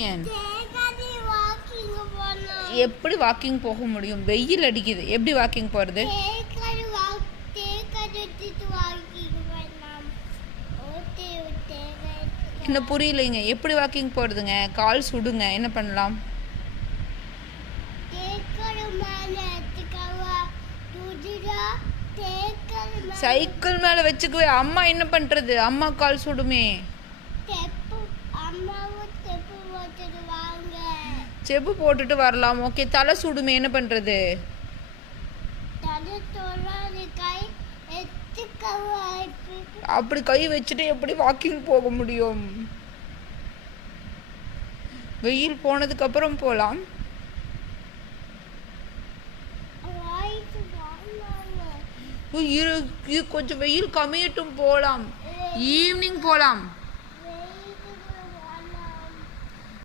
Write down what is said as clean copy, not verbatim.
ஏன் எப்படி வாக்கிங் போக முடியும்? வெயில் அடிக்குது, எப்படி வாக்கிங் போகிறது? என்ன புரியலைங்க, எப்படி வாக்கிங் போகிறதுங்க? கால் சுடுங்க, என்ன பண்ணலாம்? சைக்கிள் மேலே வச்சுக்குவே, அம்மா என்ன பண்ணுறது? அம்மா கால் சுடுமே. செப்பு போட்டுட்டு வரலாம். ஓகே, தலை சுடுமே, என்ன பண்ணுறது? அப்படி கை வச்சுட்டு எப்படி வாக்கிங் போக முடியும்? வெயில் போனதுக்கு அப்புறம் போகலாம். கொஞ்சம் வெயில் கம்மியட்டும், போகலாம். ஈவினிங் போகலாம்.